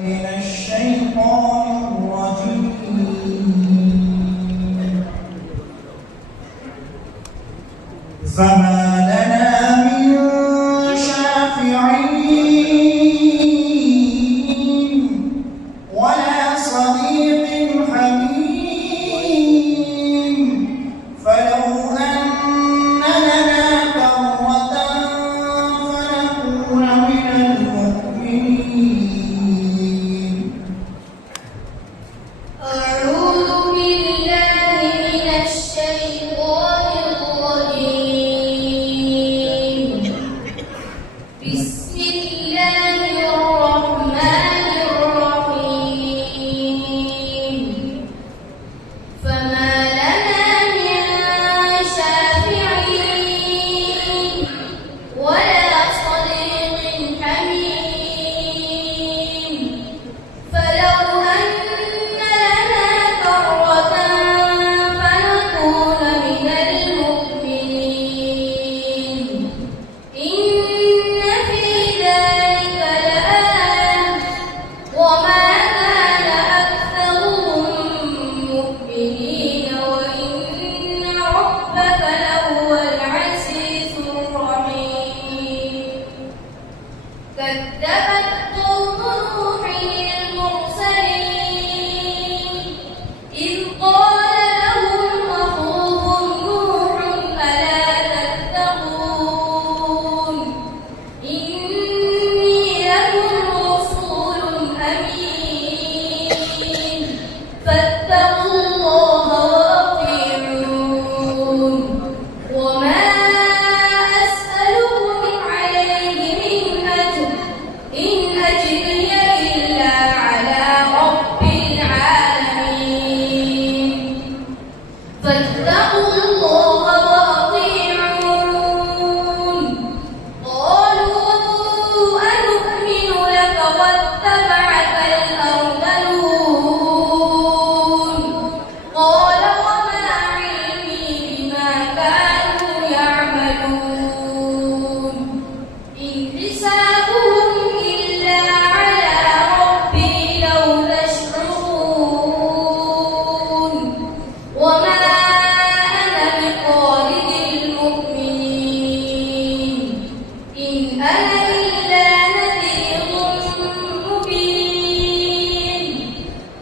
من الشيطان الرجيم فما لنا من شافعين ولا صديق حميم فلو أن لنا كرة فنكون من المؤمنين. أعوذ بالله من الشيطان الرجيم. بسم الله الرحمن الرحيم. فما لنا من شافعين ولا صديق حميم فلو أن لنا كرة فنكون من المؤمنين. إن في ذلك لآية وما كان أكثرهم مؤمنين وإن ربك لهو العزيز الرحيم. كذبت قوم نوح المرسلين إذ قال لهم أخوهم نوح ألا تتقون إني لكم رسول أمين فاتقوا الله وأطيعون وما أسألكم عليه من أجر إن أجري إلا على رب العالمين فاتقوا الله وأطيعون. قالوا أنؤمن لك واتبعك الأرذلون قال وما علمي بما كانوا يعملون إن حسابهم إلا على ربي لو تشعرون وما أنا بطارد المؤمنين إن أنا إلا نذير مبين.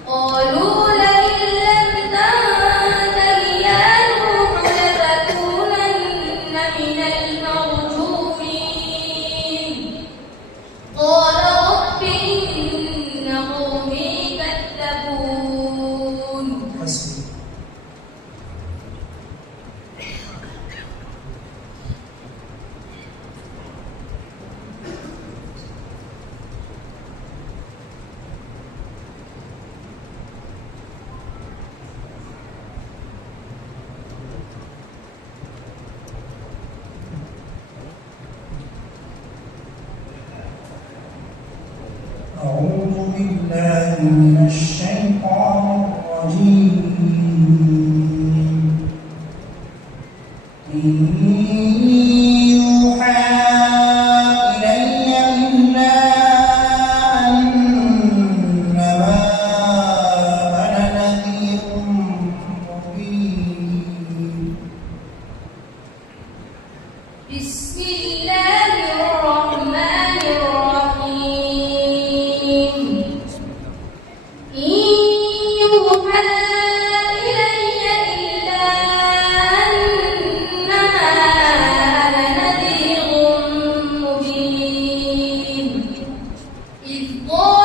قالوا لئن لم تنته يا نوح لتكونن من المرجومين. قال رب إن قومي كذبون. حسبي. أعوذ بالله من الشيطان الرجيم. إن يوحى إلي إلا أنما أنا نذير مبين. بسم الله الرحمن الرحيم. إن يوحى إلي إلا أنما أنا نذير مبين. إذ قال